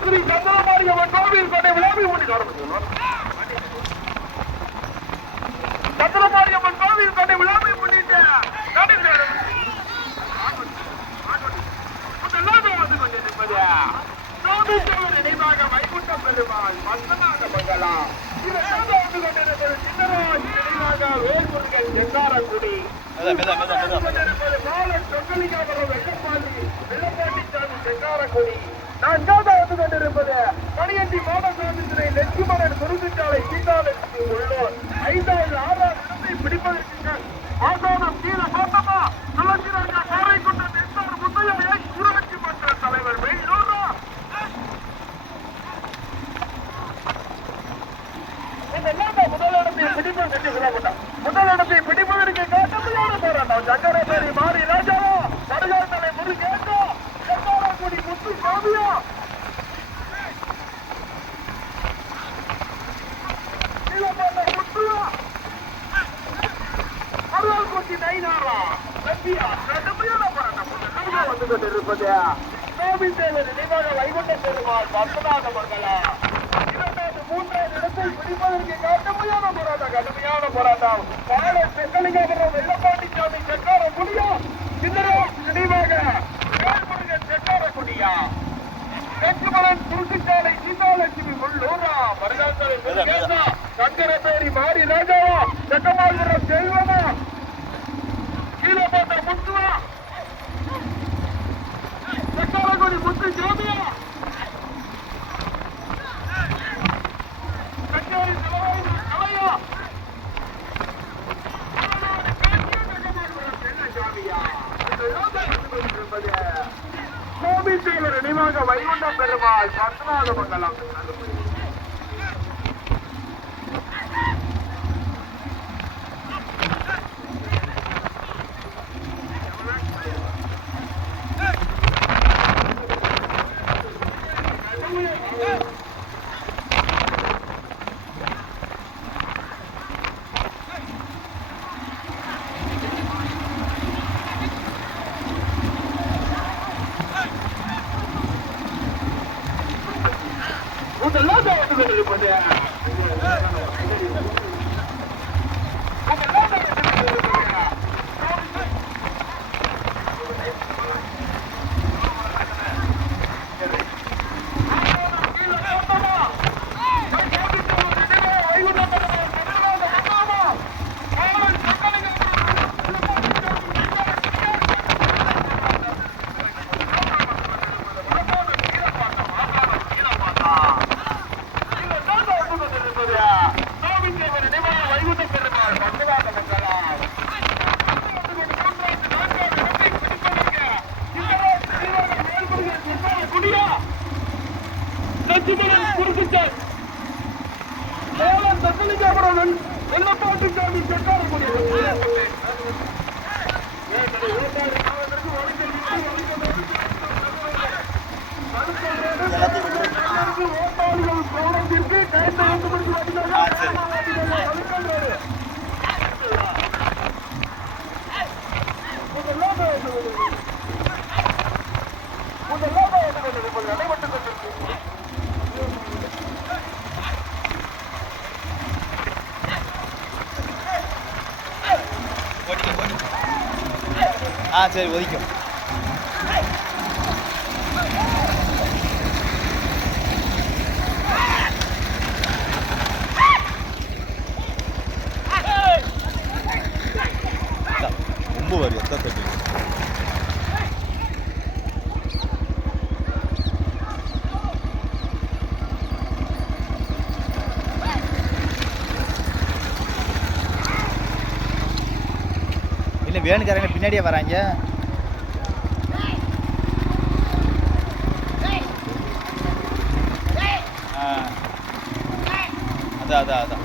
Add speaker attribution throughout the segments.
Speaker 1: ஸ்ரீ சந்திரமாரியம்மன் கோவில் கொண்டை விழாவை முன்னிட்டு சந்திரமாரியம்மன் கோவில் கொண்டை விழாவை முன்னிட்டு நடைபெறும் முதலாக வந்து கொண்டிருப்பது சோமேஸ்வரர் நினைவாக வைகுண்டம் பெருமாள் மந்தனாக மங்களா இதற்காக வந்து கொண்டிருப்பது சின்னராஜ் நினைவாக வேல்முருகன் செந்தாரக்குடி நான்காவது வந்து கொண்டிருப்பது மணியண்டி மாவட்டத்தினை லட்சுமணன் குருந்துச்சாலை சீதாலட்சுமி உள்ளோர் கோவில் தேவர் நினைவாக வைகுண்ட பெருமாள் பத்மநாத மங்களா இரண்டாவது மூன்றாவது இடத்தில் பிடிப்பதற்கு கடுமையான போராட்டம் கடுமையான போராட்டம் பால செங்கலிங்காபுரம் வெள்ளப்பாண்டிச்சாமி செக்கார குடியா சிந்தராஜ் நினைவாக வேல்முருகன் செக்கார குடியா லட்சுமணன் குருசிச்சாலை சீதாலட்சுமி உள்ளூரா மருதாசாலை முருகேசா சங்கரபேரி மாரி ராஜாவா செக்கமாபுரம் செல்வமா கீழப்பட்ட முத்துவா செக்காரகுடி முத்து ஜோதியா முதலாக வந்து கொண்டிருப்பது முதலாக வந்து
Speaker 2: ஆ சரி ஒதுக்கும் ரொம்ப வரும் எத்தனை தண்ணி இல்லை வேணுக்காரங்க பின்னாடியே வராங்க ஆ. அதான் அதான் அதான்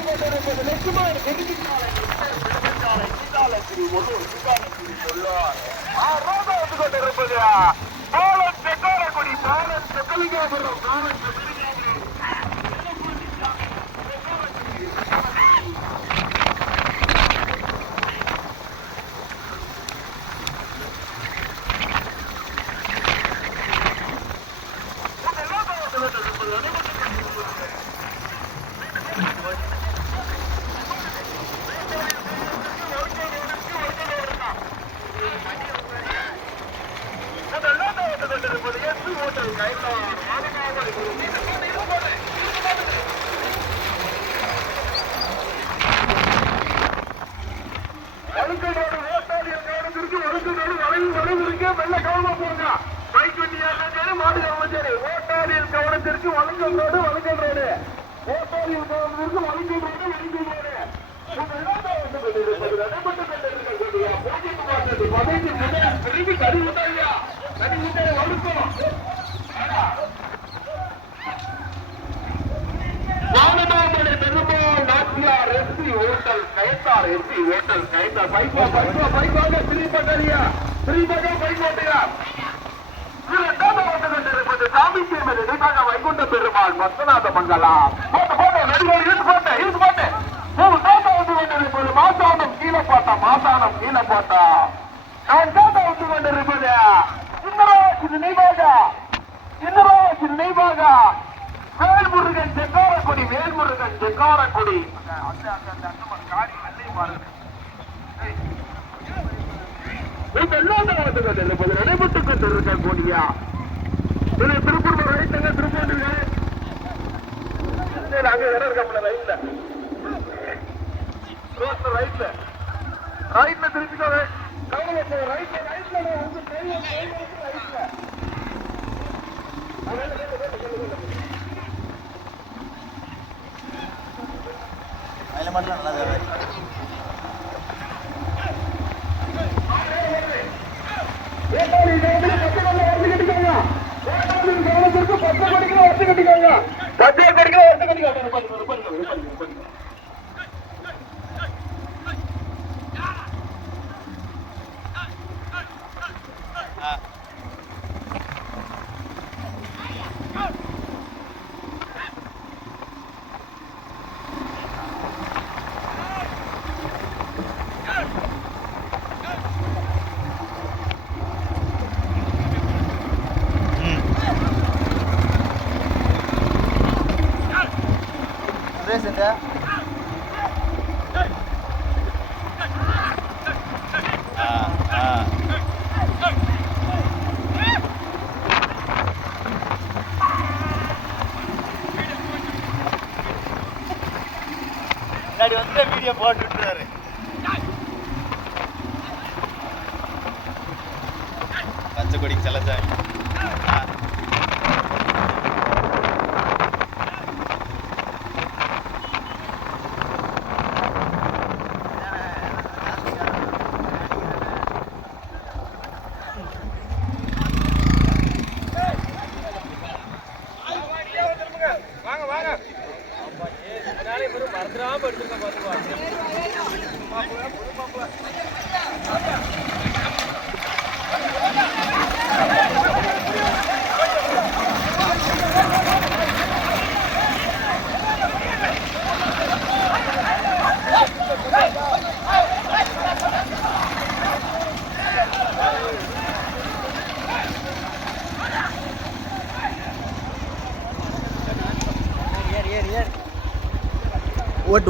Speaker 1: கொண்டிருப்பது லட்சுமாறு பெருமிச்சாலை பெருமிச்சாலை சீதாலை திரு ஒரு சீதாலை திரு சொல்லார் ஆ ரோதா வந்து கொண்டிருப்பது பாலம் செக்காரக்குடி பாலம் செக்கலிங்காபுரம் பாலம் ஹோட்டல் கயத்தார் பைக்கோ பைக்கோ பைக்கோங்க ஸ்ரீபட்டரியா ஸ்ரீபகா பைக்கோட்டையா சாமி வைகுண்ட பெருமாள் மத்தநாத மங்கலம் போட்டு போட்டு நடுவர் இழுத்து போட்டு இழுத்து போட்டு மூணு தாத்தா வந்து கொண்டிருப்பது மாசானம் கீழே போட்டா மாசானம் கீழே போட்டா நான் தாத்தா வந்து கொண்டிருப்பது இன்னராஜ் நினைவாக இன்னராஜ் நினைவாக வேல்முருகன் செக்காரக்குடி வேல்முருகன் செக்காரக்குடி நடைபெற்றுக் கொண்டிருக்கக்கூடியா திருப்பூர் ரைட்டுங்க திருப்பூர் அங்க இடம் இருக்காமல ரைட்ல. ரோட்ல ரைட்ல. ரைட்ல திருப்பிக்கோங்க. ரைட்ல ரைட்ல ரைட்ல.
Speaker 2: அதில் மட்டும் நல்லா வேறு கட்டிக்கோங்க ம் ரேஸ் எந்த ஆ ஆ முன்னாடி வந்து வீடியோ போட்டு விட்டுறாரு பச்சை கொடிக்கு செலச்சாங்க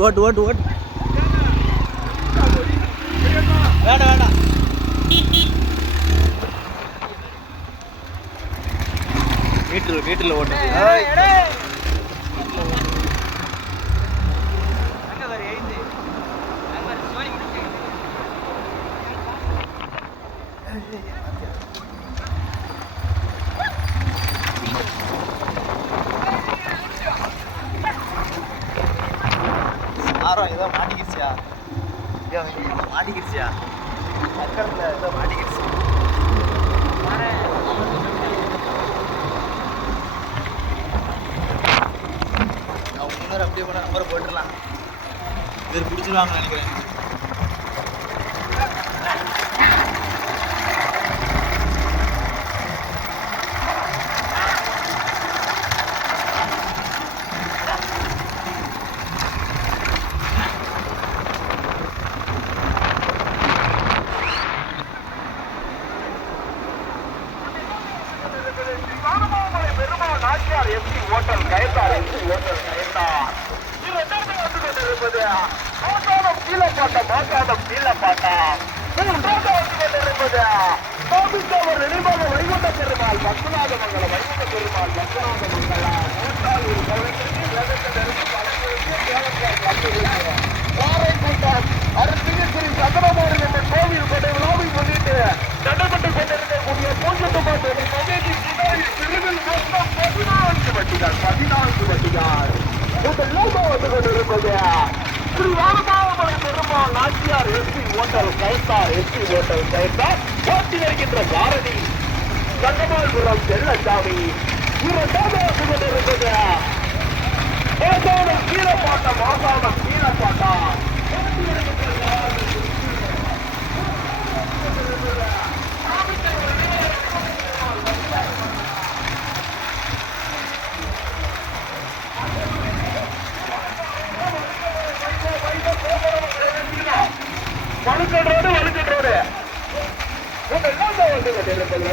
Speaker 2: ஓட்டு ஓட்டு ஓட்டு ஓட்டு. வேண்டாம் வேண்டாம் வீட்டில் வீட்டில் ஓட்டு. ஆரம் ஏதோ மாட்டிக்கிடுச்சியா மாட்டிக்கிடுச்சியா பக்கத்தில் ஏதோ மாட்டிக்கிடுச்சு அவங்க அப்படியே போனால் நம்பரை போட்டுடலாம். இவர் பிடிச்சிருவாங்கன்னு நினைக்கிறேன்
Speaker 1: காணமாமலை Perumal Nachiyar MP hotel Kayathar MP hotel Kayathar இரண்டாவது வந்து கொண்டிருப்பது மாசாடம் கீழப்பாட்டா மாசாடம் கீழப்பாட்டா மூன்றாவது வந்து கொண்டிருப்பது கோபித்தவர் நினைவாக வைகுண்ட பெருமாள் பத்மநாத மங்கலம் வைகுண்ட பெருமாள் பத்மநாத மங்கலம் நூற்றாண்டு கவனத்திற்கு வேதத்திலிருந்து பலர்களுக்கு தேவத்தார் கண்டுபிடிக்கிறார் பாறைக்கூட்டம் அருள்மிகு ஸ்ரீ சங்கரமாரி என்ற கோவில் கொண்டை விழாவை முன்னிட்டு நடைபெற்றுக் கொண்டிருக்கக்கூடிய பூஜ்ஜியத்து பாட்டு மகேஜி பின்னாடி பிரிவில் மொத்தம் பதினான்கு வட்டிகள் பதினான்கு வட்டிகள் உங்கள் லோகோ வந்து கொண்டிருப்பது Shri Perumal Nachiyar SP hotel Kayathar SP hotel Kayathar போட்டி வருகின்ற பாரதி சங்கமால்புரம் செல்லசாமி இரண்டாவது வந்து கொண்டிருப்பது மாசானம் கீழப்பாட்டா மாசானம் கீழப்பாட்டா பந்து இருக்குது உங்கள் எல்லாம் தான் வந்து கொண்டிருப்பது.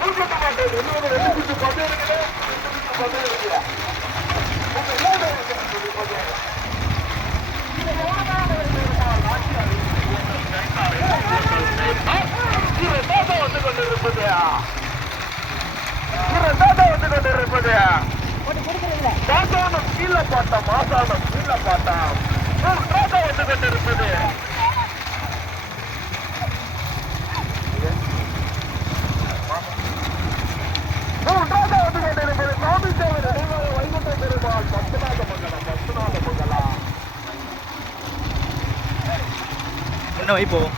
Speaker 1: வந்து கொண்டிருப்பது வந்து கொண்டிருப்பது. கீழே பார்த்தா மாசானம் கீழே வந்து கொண்டிருப்பது மூன்றாவது வந்து கொண்டிருப்பது சாமித்தேவர் நினைவாக வைகுண்ட பெருமாள் பத்மநாத மங்கலம் பத்மநாத மங்கலம்.
Speaker 2: என்ன வை போவோம்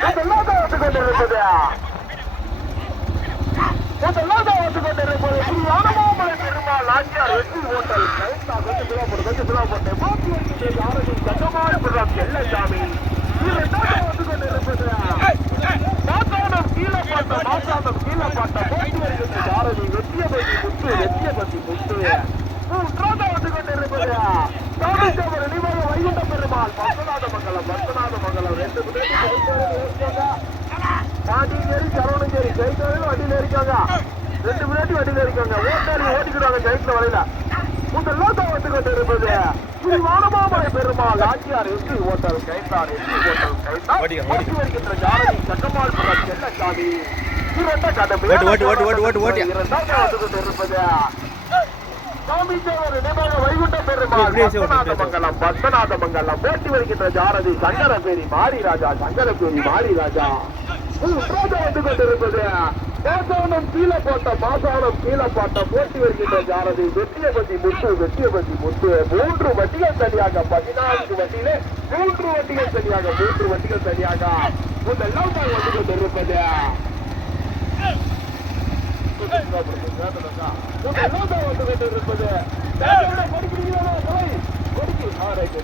Speaker 1: இதெல்லாம் தான் வந்து கொண்டிருப்பது இதெல்லாம் தான் வந்து கொண்டிருப்பது ஸ்ரீ ராமமலை பெருமாள் நாச்சியார் வெற்றி ஹோட்டல் கைத்தா கொஞ்சம் கிலோ போட்டு கொஞ்சம் கிலோ போட்டு மாற்றி வைக்கிற யாரதி கண்டமான பிரம் செல்லசாமி இதெல்லாம் தான் வந்து கொண்டிருப்பது மாசானம் கீழே பாட்ட பாட்ட போட்டி யாரதி வெற்றியபதி முத்து வெற்றியபதி முத்து. மூன்றாவது வந்து கொண்டிருப்பது வைகுண்ட பெருமாள். பத்மநாத மங்கலம் பத்மநாத மங்கலம். ரெண்டு பாண்டிச்சேரி சரவணஞ்சேரி வண்டியில இருக்காங்க. ரெண்டு முன்னாடி வண்டியில இருக்காங்க. ஓட்டாரி ஓட்டிக்கிறாங்க ஜெயிக்கிற வரையில லோகம் வந்து கொண்டு இருப்பது Shri Vanamamalai Perumal ஆட்சியார் SP hotel Kayathar
Speaker 2: SP hotel
Speaker 1: Kayathar. வருகின்ற ஜானகி இரண்ட கடமை
Speaker 2: ஓட்டு, ஓட்டு,
Speaker 1: வருகின்ற ஜாரதி சங்கரபேரி மாரி ராஜா சங்கரபேரி மாரி ராஜா ராஜா வந்து கொண்டிருப்பது. மாசானம் கீழே போட்ட மாசானம் கீழே போட்ட போட்டி வருகின்ற ஜாரதி வெற்றியபதி முத்து வெற்றியபதி முத்து. மூன்று வட்டிகள் சரியாக பதினான்கு வட்டியிலே மூன்று வட்டிகள் சரியாக மூன்று வட்டிகள் சரியாக முதல்லாம் வந்து கொண்டிருப்பது. முதல்லாம் தான் வந்து கொண்டிருப்பது படிக்கிறீங்களா கொடுக்கி ஆ ரைட்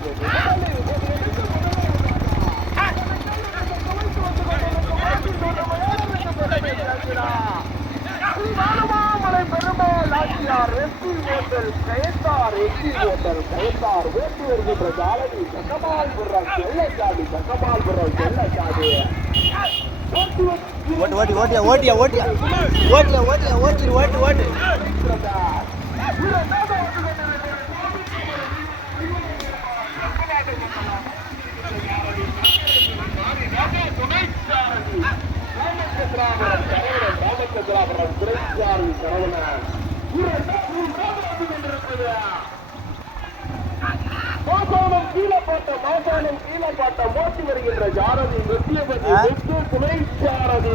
Speaker 1: மலை Perumal ஆட்சியார் SP hotel Kayathar SP hotel Kayathar ஓட்டி வருகின்ற ஜாலதி சக்கமால்புரம் செல்லச்சாடி சக்கமால்புரம் செல்லச்சாடி
Speaker 2: ஓட்டு ஓட்டி. ஓட்டியா ஓட்டியா ஓட்டியா ஓட்டியா ஓட்டியா ஓட்டிரு ஓட்டு ஓட்டு
Speaker 1: மாசானம் கீழே போட்ட மாசானம் கீழே போட்ட மோட்டி வருகின்ற ஜாரதி நித்தியபதி? நித்திய துணை சாரதி.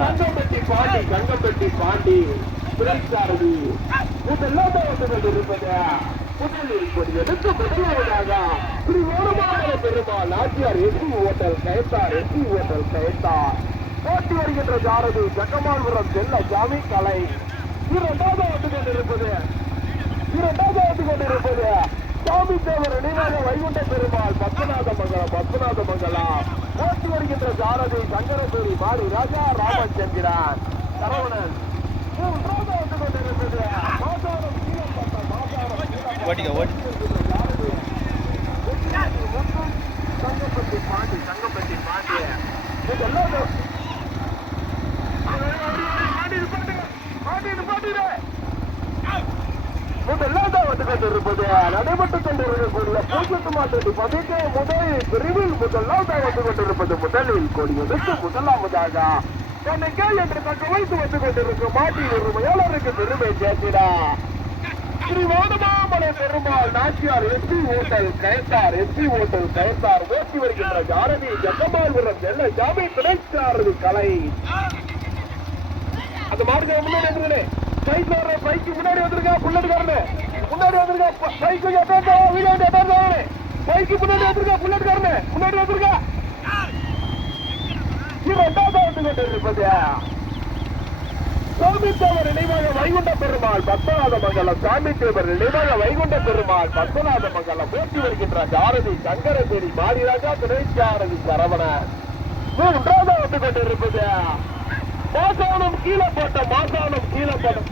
Speaker 1: கங்கம்பட்டி பாண்டி கங்கம்பட்டி பாண்டி. துணை சாரதி இதெல்லாம் வந்து கொண்டிருப்பது. Perumal Nachiyar SP hotel Kayathar SP hotel Kayathar. போட்டி வருகின்ற ஜாரதி ஜக்கமால்புரம் செல்ல ஜாமி கலை. இரண்டாவது வந்து கொண்டிருப்பது. இரண்டாவது வந்து கொண்டிருப்பது. சாமி தேவர் நினைவாக வைகுண்ட பெருமாள் பத்மநாத மங்கலம் பத்மநாத மங்கலம் போட்டி வருகின்ற ஜாரதி சங்கரபேரி மாரி ராஜா ராமச்சந்திரன் சரவணன். மூன்றாவது வந்து மாசாரம்
Speaker 2: ஓட்டி
Speaker 1: தங்கப்பட்டி பாண்டி தங்கப்பட்டி பாண்டி இதெல்லாம் பாண்டி நிப்பாட்டுங்க பாண்டி நிப்பாட்டுங்க முதலாவது கொண்டிருப்பது நடைபெற்றுக் கொண்டிருக்கக்கூடிய பூஜ்ஜியத்து மாற்றத்தை பதிக்க முதல் பிரிவில் முதலாவது வந்து கொண்டிருப்பது முதலில் கோடியதற்கு முதலாவதாக தன்னைக்கே என்று தக்க வைத்து வந்து கொண்டிருக்கும் மாட்டின் உரிமையாளருக்கு பெருமை சேர்த்திடா. Shri Vanamamalai Perumal Nachiyar SP hotel Kayathar SP hotel Kayathar ஓட்டி வருகின்ற ஜாரதி ஜக்கமால்புரம் செல்ல ஜாமி பிணைச்சாரதி கலை. அந்த மார்க்க முன்னாடி வந்துருக்கே சைட்ல வர்ற பைக்கு முன்னாடி வந்திருக்கா புல்லட்காரனு முன்னாடி வந்திருக்கா பைக்கு எட்டாந்தா வீடியோ எட்டாந்தா பைக்கு முன்னாடி வந்திருக்கா புல்லட்காரனு முன்னாடி வந்திருக்கா. வந்து நினைவாக வைகுண்ட பெருமாள் பத்மநாத மங்கலம். சாமி தேவர் நினைவாக வைகுண்ட பெருமாள் பத்மநாத மங்கலம். போட்டி வருகின்ற ஜாரதி சங்கரபேரி மாரிராஜா துணை ஜாரதி சரவணன் மூன்றாவது வந்து கொண்டிருப்பது மாசானம் கீழே போட்ட மாசானம் கீழே போட்ட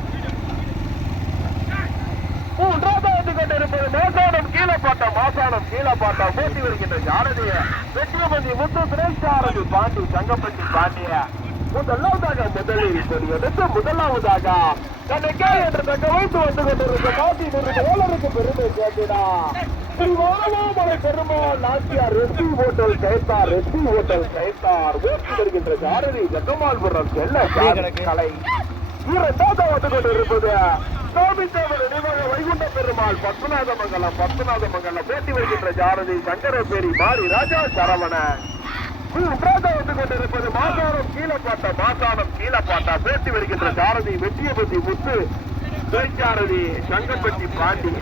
Speaker 1: வந்து கொண்டிருப்பது மாசானம் கீழே போட்ட மாசானம் கீழே போட்ட போட்டி வருகின்ற ஜாரதிய வெற்றியமதி முத்து துணை ஜாரதி பாண்டி சங்கப்பட்டி பாண்டிய. முதலாவதாக முதலில் பெரியதுக்கு முதலாவதாக தனக்கே என்று தக்க வைத்து வந்து கொண்டிருக்க மாட்டி நிறுத்த ஓலருக்கு பெருமை ஸ்ரீ வானமாமலை பெருமாள் நாச்சியார் ரெட்டி ஹோட்டல் கைத்தார் ரெட்டி ஹோட்டல் கைத்தார். ஓட்டி வருகின்ற ஜாரதி ஜக்கமால்புரம் செல்ல. கலை. இரண்டாவது வந்து கொண்டிருப்பது நினைவாக வைகுண்ட பெருமாள் பத்மநாத மங்கலம் பத்மநாத மங்கலம் பேட்டி வருகின்ற ஜாரதி சங்கரபேரி மாரி ராஜா சரவணன் வந்து கொண்டிருப்பது மாசானம் கீழப்பாட்டா மாசானம் கீழப்பாட்டா பேட்டி வருகின்ற ஜாரதி வெற்றியபதி முத்து பேச்சாரதி சங்கப்பட்டி பாண்டி.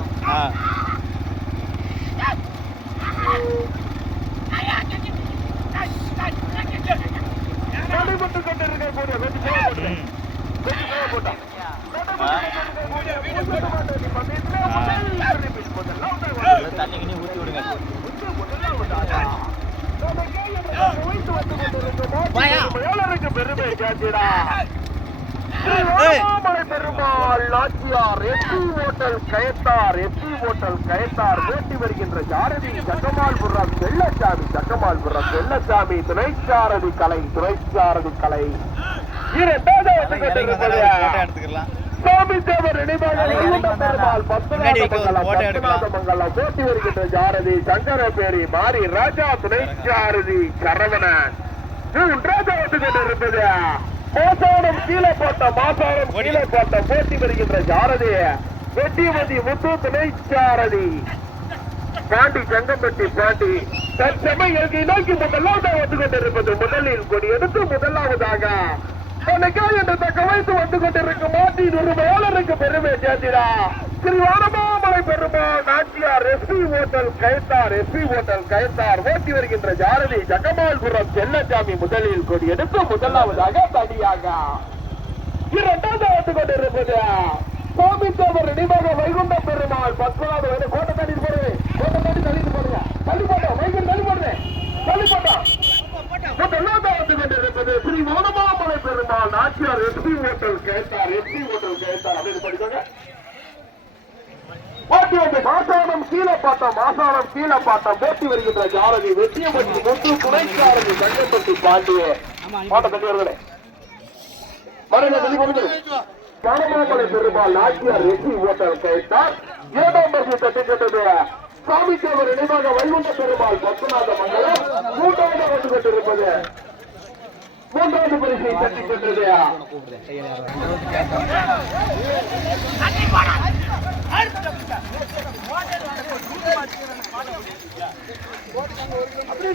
Speaker 1: நடைபெற்றுக் கொண்டிருக்கக்கூடிய வெற்றி போடப்பட்டு
Speaker 2: ஊற்றி விடுங்க
Speaker 1: பெருமை கேட்கிறா திருவண்ணாமலை பெருமாள் நாச்சியார் எட்டி ஓட்டல் கயத்தார் எட்டி ஓட்டல் கயத்தார் வேட்டி வருகின்ற ஜாரதி ஜக்கமால்புரம் செல்லச்சாமி ஜக்கமால்புரம் செல்லச்சாமி துணைச்சாரதி கலை துணைச்சாரதி கலை இரண்டாவது
Speaker 2: எடுத்துக்கலாம்
Speaker 1: சுவாமி தேவர் நினைவாக பெருமாள் போட்டி வருகின்ற ஜாரதி சங்கரபேரி மாரி ராஜா துணை ஜாரதி சரவணன் மூன்றாவது வந்து கொண்டிருப்பது. மாசானம் கீழே போட்ட மாசானம் கீழே போட்ட போட்டி வருகின்ற ஜாரதி வெட்டிமதி முத்து துணை சாரதி பாண்டி சங்கம்பட்டி பாண்டி தற்சமயம் நோக்கி முதலாவதாக வந்து கொண்டிருப்பது முதலில் கொடி எடுத்து முதலாவதாக தனக்கா என்று தக்க வைத்து வந்து கொண்டிருக்கும் மாட்டின் ஒரு பெருமை சேர்த்திடா. Shri Vanamamalai Perumal Nachiyar SP hotel Kayathar SP hotel Kayathar ஓட்டி வருகின்ற ஜாரதி ஜகமால்புரம் செல்லசாமி முதலில் கொடி எடுத்து முதலாவதாக தனியாக. இரண்டாவது வந்து கொண்டிருப்பது கோபித்தவர் தேவர் நினைவாக வைகுண்ட பெருமாள் பத்மநாத கோட்டை தள்ளிட்டு போடுது கோட்டை தள்ளி தள்ளிட்டு போடுங்க தள்ளி போட்டோம் வைகுண்ட தள்ளி போடுங்க தள்ளி போட்டோம் முதலாவது வந்து கொண்டிருப்பது? ஸ்ரீ மௌனமாமலை பெருமாள் நாச்சியார் எஸ்பி ஹோட்டல் கேட்டார். எஸ்பி ஹோட்டல் கேட்டார். அப்படின்னு படிக்கோங்க. போட்டி வந்து மாசானம் கீழே பார்த்தோம் மாசானம் கீழே பார்த்தோம் போட்டி வருகின்ற ஜாரதி வெற்றியப்பட்டி முத்து துணைக்காரதி கண்டப்பட்டி பாண்டிய. பாட்ட தள்ளி வருகிறே மறைந்த தள்ளி கொண்டு பரமாமலை பெருமாள் நாச்சியார் எஸ்பி ஹோட்டல் கேட்டார். இரண்டாம் பரிசு தட்டி கேட்டது சாமிக்கு அவர் நினைவாக வைகுண்ட பெருமாள் பத்மநாத மங்கலம் மூன்றாவது வந்து கொண்டிருப்பது மூன்றாவது பரிசை தட்டி சென்றது
Speaker 2: அப்படி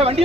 Speaker 2: வண்டி